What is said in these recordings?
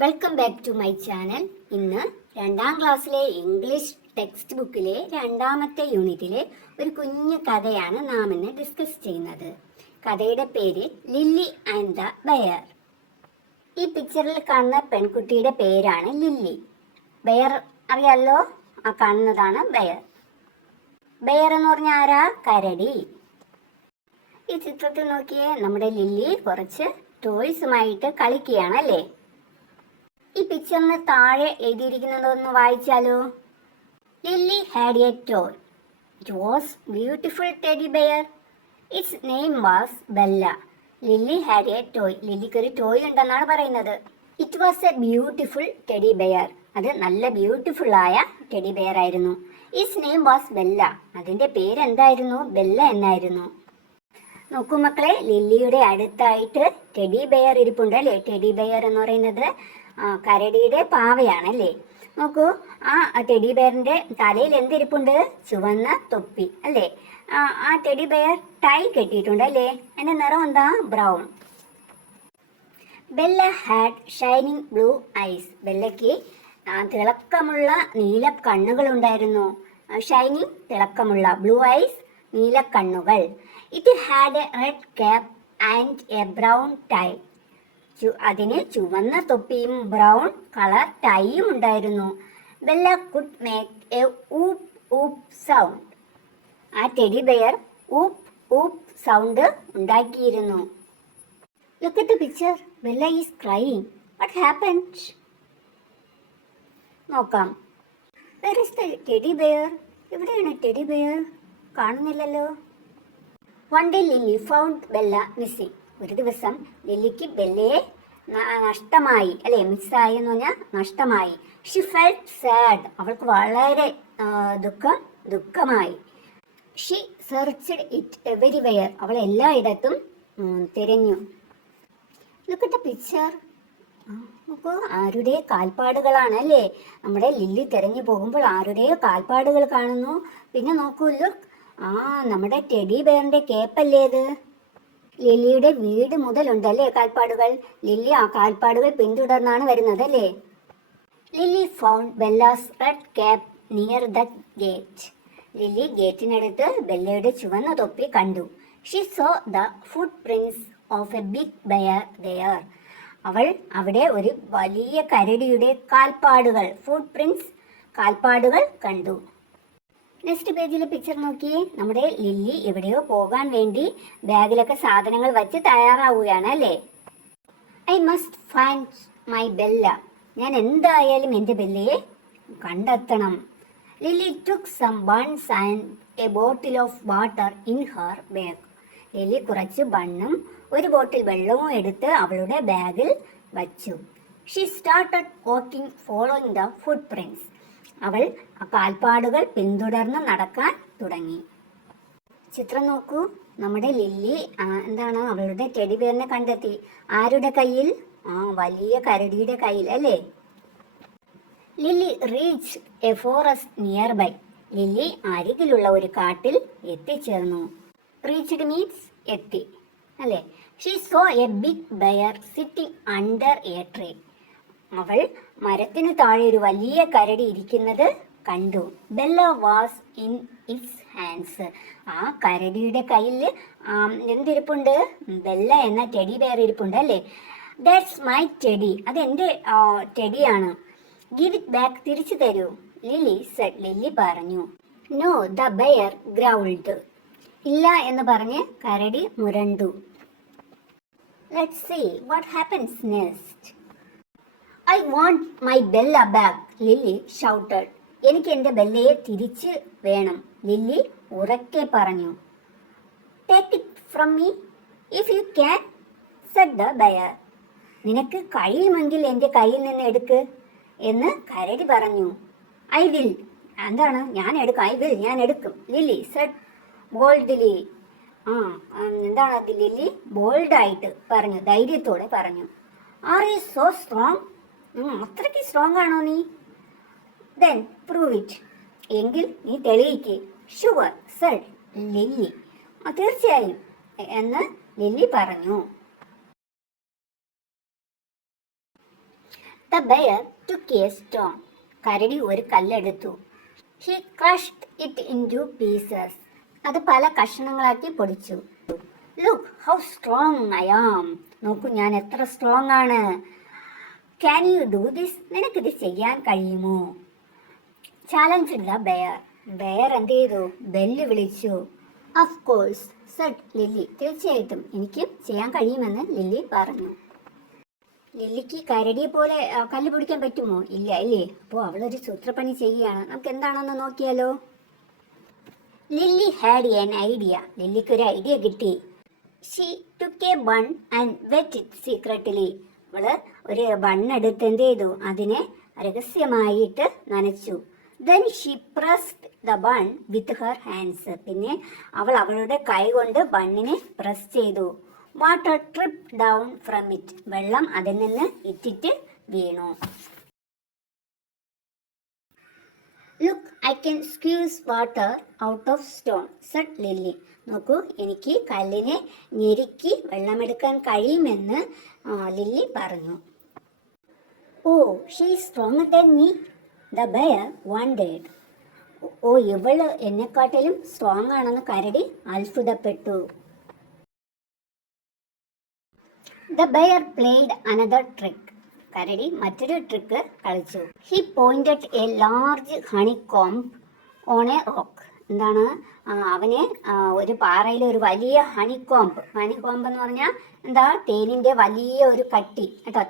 Welcome back to my channel. ഇന്ന് 2ാം ക്ലാസ്സിലെ ഇംഗ്ലീഷ് ടെക്സ്റ്റ് ബുക്കിലെ 2ാമത്തെ യൂണിറ്റിലെ ഒരു കുഞ്ഞു കഥയാണ് നാം ഇന്ന് ഡിസ്കസ് ചെയ്യുന്നത്. കഥയുടെ പേര് ലില്ലി ആൻഡ് ദ ബെയർ. ഈ പിക്ചറിൽ കാണുന്ന പെൺകുട്ടിയുടെ പേരാണ് ലില്ലി. ബെയർ അറിയാലോ, ആ കാണുന്നതാണ് ബെയർ. ബെയർ എന്ന് പറഞ്ഞാൽ ആരാ? കരടി. ഈ ചിത്രത്തിൽ നോക്കിയേ, നമ്മുടെ ലില്ലി കുറച്ച് ടോയ്സുമായിട്ട് കളിക്കുകയാണ് അല്ലേ. ഈ പിക്ചറിന് താഴെ എഴുതിയിരിക്കുന്നതൊന്ന് വായിച്ചാലോ. Lily had a toy. It was beautiful teddy bear. Its name was Bella. Lily had a toy. ലില്ലിക്ക് ഒരു ടോയ് ഉണ്ടെന്നാണ് പറയുന്നത്. It was a beautiful teddy bear. അത് നല്ല ബ്യൂട്ടിഫുൾ ആയ ടെഡി ബെയർ ആയിരുന്നു. Its name was Bella. അതിന്റെ പേരെന്തായിരുന്നു? ബെല്ല എന്നായിരുന്നു. നോക്കൂ മക്കളെ, ലില്ലിയുടെ അടുത്തായിട്ട് ടെഡി ബെയർ ഇരിപ്പുണ്ട് അല്ലേ. ടെഡി ബെയർ എന്ന് പറയുന്നത് കരടിയുടെ പാവയാണല്ലേ. നോക്കൂ, ആ ടെഡി ബെയറിന്റെ തലയിൽ എന്തിരിപ്പുണ്ട്? ചുവന്ന തൊപ്പി അല്ലേ. ആ ടെഡി ബെയർ ടൈ കെട്ടിയിട്ടുണ്ട് അല്ലേ. അതിന്റെ നിറം എന്താ? Brown. Bella had shining blue eyes. ബെല്ലയ്ക്ക് തിളക്കമുള്ള നീല കണ്ണുകൾ ഉണ്ടായിരുന്നു. ഷൈനിങ് തിളക്കമുള്ള, ബ്ലൂ ഐസ് നീല കണ്ണുകൾ. It had a red cap and a brown tie. അതിന് ചുവന്ന തൊപ്പിയും ബ്രൗൺ കളർ ടൈയും ഉണ്ടായിരുന്നു. Bella could make a oop oop sound. ആ teddy bear oop oop sound ഉണ്ടാക്കിയിരുന്നു. Look at the picture. Bella is crying. What happened? നോക്കാം. Where is the teddy bear? എവിടെയാണ് teddy bear? കാണുന്നില്ലല്ലോ. One day Lily found Bella missing. ഒരു ദിവസം ലില്ലിക്ക് ബെല്ലയെ നഷ്ടമായി അല്ലെ. മിസ്സായി എന്ന് പറഞ്ഞാൽ നഷ്ടമായി. She felt sad. അവൾക്ക് വളരെ ദുഃഖമായി. She searched it everywhere. അവൾ എല്ലായിടത്തും തിരഞ്ഞു. Look at the picture. നോക്കൂ, ആരുടെ കാൽപ്പാടുകളാണ് അല്ലേ. നമ്മുടെ ലില്ലി തിരഞ്ഞു പോകുമ്പോൾ ആരുടെ കാൽപ്പാടുകൾ കാണുന്നു. പിന്നെ നോക്കൂ, ലുക്ക്, നമ്മുടെ ടെഡി ബെയറിന്റെ കേപ്പല്ലേ ഇത്. ലില്ലിയുടെ വീട് മുതലുണ്ടല്ലേ കാൽപ്പാടുകൾ. ലില്ലി ആ കാൽപ്പാടുകൾ പിന്തുടർന്നാണ് വരുന്നത് അല്ലേ. Lily found Bella's red cap near the gate. Lily ഗേറ്റിനടുത്ത് ബെല്ലയുടെ ചുവന്ന തൊപ്പി കണ്ടു. She saw the footprints of a big bear there. അവൾ അവിടെ ഒരു വലിയ കരടിയുടെ കാൽപ്പാടുകൾ, ഫുട് പ്രിന്റ്സ് കാൽപ്പാടുകൾ കണ്ടു. നെക്സ്റ്റ് പേജിലെ പിക്ചർ നോക്കിയേ. നമ്മുടെ ലില്ലി എവിടെയോ പോകാൻ വേണ്ടി ബാഗിലൊക്കെ സാധനങ്ങൾ വച്ച് തയ്യാറാവുകയാണ് അല്ലേ. I must find my Bella. ഞാൻ എന്തായാലും എൻ്റെ ബെല്ലയെ കണ്ടെത്തണം. Lily took some buns and a bottle of water in her bag. Lily കുറച്ച് ബണ്ണും ഒരു ബോട്ടിൽ വെള്ളവും എടുത്ത് അവളുടെ ബാഗിൽ വച്ചു. She started walking following the footprints. അവൾ ആ കാൽപ്പാടുകൾ പിന്തുടർന്ന് നടക്കാൻ തുടങ്ങി. ചിത്രം നോക്കൂ. നമ്മുടെ ലില്ലി എന്താണ്, അവളുടെ ടെഡി ബെയറിനെ കണ്ടെത്തി. ആരുടെ കയ്യിൽ? വലിയ കരടിയുടെ കയ്യിൽ അല്ലേ. Lily reach a forest nearby. Lily അരികിലുള്ള ഒരു കാട്ടിൽ എത്തിച്ചേർന്നു. റീച്ച്ഡ് മീൻസ് എത്തി അല്ലേ. She saw a big bear sitting under a tree. അവൾ മരത്തിന് താഴെ ഒരു വലിയ കരടി ഇരിക്കുന്നത് കണ്ടു. Bella was in its hands. ആ കരടിയുടെ കയ്യിൽ എന്തിരിപ്പുണ്ട്? ബെല്ല എന്ന ടെഡി ബെയർ ഇരിപ്പുണ്ട് അല്ലേ. That's my teddy. അതെന്റെ ടെഡിയാണ്. Give it back. തിരിച്ചു തരൂ. Lily said. ലില്ലി പറഞ്ഞു. No, the bear growled. ഇല്ല എന്ന് പറഞ്ഞ് കരടി മുരണ്ടു. Let's see what happens next. I want my Bella back, Lily shouted. എനിക്ക് എൻ്റെ ബെല്ലയെ തിരിച്ച് വേണം, ലില്ലി ഉറക്കെ പറഞ്ഞു. Take it from me if you can, said the bear. നിനക്ക് കഴിയുമെങ്കിൽ എൻ്റെ കയ്യിൽ നിന്ന് എടുക്ക് എന്ന് കരടി പറഞ്ഞു. I will. എന്താണ്? ഞാൻ എടുക്കും. ഐ വിൽ, ഞാൻ എടുക്കും. Lily said boldly. എന്താണ് അത്? ലില്ലി ബോൾഡായിട്ട് പറഞ്ഞു, ധൈര്യത്തോടെ പറഞ്ഞു. Are you so strong? അത്രയ്ക്ക് സ്ട്രോങ് ആണോ നീ? Then prove it. എങ്കിൽ നീ തെളിയിക്ക്. Sure Z lily. തീർച്ചയായും എന്ന് ലില്ലി പറഞ്ഞു. The bear took a stone. കരടി ഒരു കല്ലെടുത്തു. He crushed it into pieces. അത് പല കഷ്ണങ്ങളാക്കി പൊടിച്ചു. Look how strong I am. നോക്കൂ ഞാൻ എത്ര സ്ട്രോങ് ആണ്. Can you do this? നിനക്കിത് ചെയ്യാൻ കഴിയുമോ? Challenged the bear. ബെയർ എന്ത് ചെയ്തു? വെല്ലുവിളിച്ചു. Of course, said Lily. തീർച്ചയായിട്ടും എനിക്ക് ചെയ്യാൻ കഴിയുമെന്ന് ലില്ലി പറഞ്ഞു. ലില്ലിക്ക് കരടിയെ പോലെ കല്ല് പിടിക്കാൻ പറ്റുമോ? ഇല്ല അല്ലേ? അപ്പോൾ അവളൊരു സൂത്രപ്പണി ചെയ്യുകയാണ്. നമുക്ക് എന്താണെന്ന് നോക്കിയാലോ. Lily had an idea. ലില്ലിക്ക് ഒരു ഐഡിയ കിട്ടി. She took a bun and wet it secretly. അവള് ഒരു ബണ്ണെടുത്ത് എന്ത് ചെയ്തു? അതിനെ രഹസ്യമായിട്ട് നനച്ചു. Then she pressed the bun with her hands. പിന്നെ അവൾ അവളുടെ കൈ കൊണ്ട് ബണ്ണിനെ പ്രസ് ചെയ്തു. Water tripped down from it. വെള്ളം അതിൽ നിന്ന് ഇറ്റിറ്റ് വീണു. Look, I can squeeze water out of stone, said Lily. നോക്കൂ, എനിക്ക് കല്ലിനെ ഞെരുക്കി വെള്ളമെടുക്കാൻ കഴിയുമെന്ന് ലില്ലി പറഞ്ഞു. Oh, she is stronger than me. The bear wondered. ഓ, ഇവള് എന്നെക്കാട്ടിലും സ്ട്രോങ് ആണെന്ന് കരടി അത്ഭുതപ്പെട്ടു. The bear played another trick. കരടി മറ്റൊരു ട്രിക്ക് കളിച്ചു. He pointed a large honeycomb on a rock. എന്താണ്? അവനെ ഒരു പാറയിൽ ഒരു വലിയ ഹണിക്കോമ്പ് എന്ന് പറഞ്ഞാൽ എന്താ? തേനിന്റെ വലിയ ഒരു കട്ടി കേട്ടോ.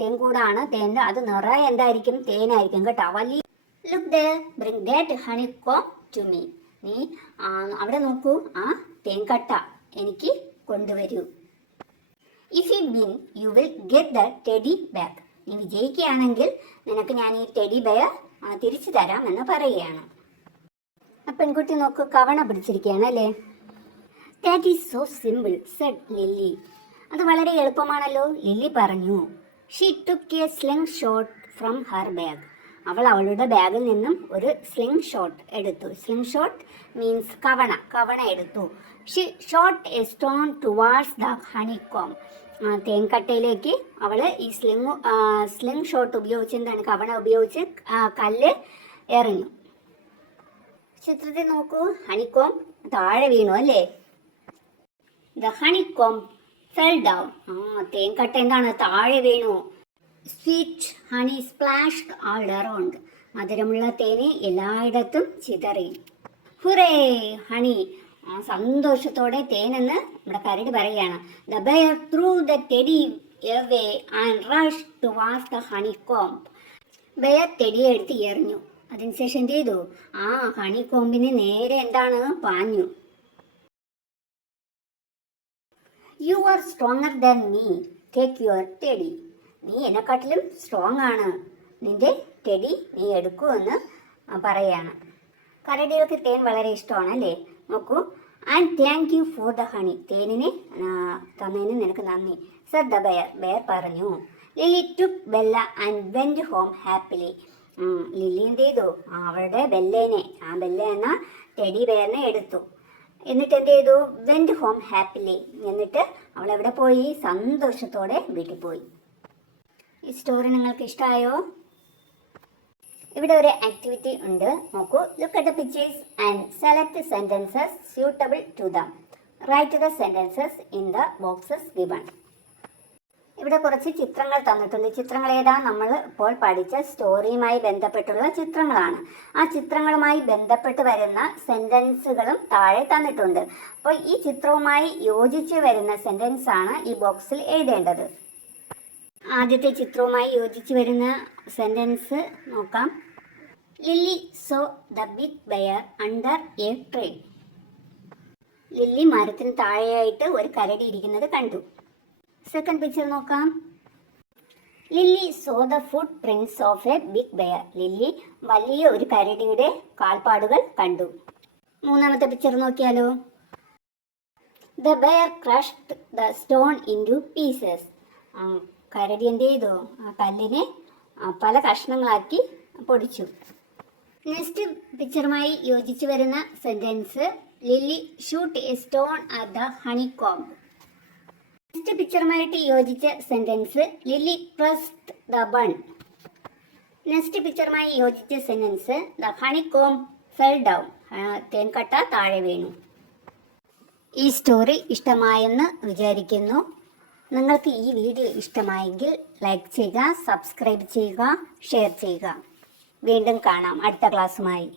തേൻകൂടാണ്. തേൻ അത് നിറയെ എന്തായിരിക്കും? തേനായിരിക്കും കേട്ടോ. വലിയ Look there, bring that honeycomb to me. നീ അവിടെ നോക്കൂ, ആ തേൻകട്ട എനിക്ക് കൊണ്ടുവരൂ. If you win, you will get the teddy back. നീ വിജയിക്കുകയാണെങ്കിൽ നിനക്ക് ഞാൻ ഈ ടെഡി ബെയർ തിരിച്ചു തരാം എന്ന് പറയുകയാണ്. ആ പെൺകുട്ടി നോക്കൂ, കവണ പിടിച്ചിരിക്കുകയാണ് അല്ലേ. That is so simple, said Lily. അത് വളരെ എളുപ്പമാണല്ലോ, ലില്ലി പറഞ്ഞു. She took a slingshot from her bag. അവൾ അവളുടെ ബാഗിൽ നിന്നും ഒരു സ്ലിംഗ് ഷോട്ട് എടുത്തു. സ്ലിംഗ് ഷോട്ട് മീൻസ് കവണ എടുത്തു. She shot a stone towards the honeycomb. തേൻകട്ടയിലേക്ക് അവൾ ഈ സ്ലിംഗ് ഷോട്ട് ഉപയോഗിച്ച് എന്താണ്? കവണ ഉപയോഗിച്ച് കല്ല് എറിഞ്ഞു. ചിത്രത്തിൽ നോക്കൂ, ഹണിക്കോംബ് താഴെ വീണു അല്ലേ. The honeycomb fell down. തേൻകട്ട എന്താണ്? താഴെ വീണു. Sweet honey splashed all around. മധുരമുള്ള തേന് എല്ലായിടത്തും ചിതറി. Hurray honey. സന്തോഷത്തോടെ തേനെന്ന് നമ്മുടെ കരടി പറയുകയാണ്. The bear threw the teddy away and rushed towards the honeycomb. Bear ടെഡിയെ എടുത്ത് എറിഞ്ഞു. അതിനുശേഷം എന്ത് ചെയ്തു? ആ ഹണിക്കോമ്പിന് നേരെ എന്താണ്? പാഞ്ഞു. You are stronger than me. Take your teddy. നീ എന്നെക്കാട്ടിലും സ്ട്രോങ് ആണ്, നിന്റെ ടെഡി നീ എടുക്കൂ എന്ന് പറയാണ്. കരടികൾക്ക് തേൻ വളരെ ഇഷ്ടമാണ് അല്ലേ. നോക്കൂ. And thank you for the honey. തേനിനെ തന്നതിന് നിനക്ക് നന്ദി. said the bear. ബെയർ പറഞ്ഞു. Lily took Bella and went home happily. Lily എന്ത് ചെയ്തു? അവളുടെ ബെല്ല എന്ന ടെഡി ബെയറിനെ എടുത്തു. എന്നിട്ട് എന്ത് ചെയ്തു? went home happily. എന്നിട്ട് അവൾ എവിടെ പോയി? സന്തോഷത്തോടെ വീട്ടിൽ പോയി. ഈ സ്റ്റോറി നിങ്ങൾക്ക് ഇഷ്ടമായോ? ഇവിടെ ഒരു ആക്ടിവിറ്റി ഉണ്ട്, നോക്കൂ. Look at the pictures and select sentences suitable to them. Write the sentences in the boxes given. ഇവിടെ കുറച്ച് ചിത്രങ്ങൾ തന്നിട്ടുണ്ട്. ചിത്രങ്ങൾ ഏതാ? നമ്മൾ ഇപ്പോൾ പഠിച്ച സ്റ്റോറിയുമായി ബന്ധപ്പെട്ടുള്ള ചിത്രങ്ങളാണ്. ആ ചിത്രങ്ങളുമായി ബന്ധപ്പെട്ട് വരുന്ന സെന്റൻസുകളും താഴെ തന്നിട്ടുണ്ട്. അപ്പോൾ ഈ ചിത്രവുമായി യോജിച്ച് വരുന്ന സെന്റൻസ് ആണ് ഈ ബോക്സിൽ എഴുതേണ്ടത്. ആദ്യത്തെ ചിത്രവുമായി യോജിച്ച് വരുന്ന സെന്റൻസ് നോക്കാം. Lily saw the big bear under a tree. Lily മരത്തിന് താഴെയായിട്ട് ഒരു കരടി ഇരിക്കുന്നത് കണ്ടു. സെക്കൻഡ് പിക്ചർ നോക്കാം. Lily saw the footprints of a big bear. Lily വലിയ ഒരു കരടിയുടെ കാൽപ്പാടുകൾ കണ്ടു. മൂന്നാമത്തെ പിക്ചർ നോക്കിയാലോ. The bear crushed the stone into pieces. കരടി എന്ത് ചെയ്തു? ആ കല്ലിനെ പല കഷ്ണങ്ങളാക്കി പൊടിച്ചു. നെക്സ്റ്റ് പിക്ചറുമായി യോജിച്ച് വരുന്ന sentence Lily shoot a stone at the honeycomb. Next പിക്ചറുമായിട്ട് യോജിച്ച sentence Lily pressed the bun. Next പിക്ചറുമായി യോജിച്ച sentence the honeycomb fell down. തേൻകട്ട താഴെ വീണു. ഈ സ്റ്റോറി ഇഷ്ടമായെന്ന് വിചാരിക്കുന്നു. നിങ്ങൾക്ക് ഈ വീഡിയോ ഇഷ്ടമായെങ്കിൽ ലൈക്ക് ചെയ്യുക, സബ്സ്ക്രൈബ് ചെയ്യുക, ഷെയർ ചെയ്യുക. വീണ്ടും കാണാം അടുത്ത ക്ലാസ്സുമായി.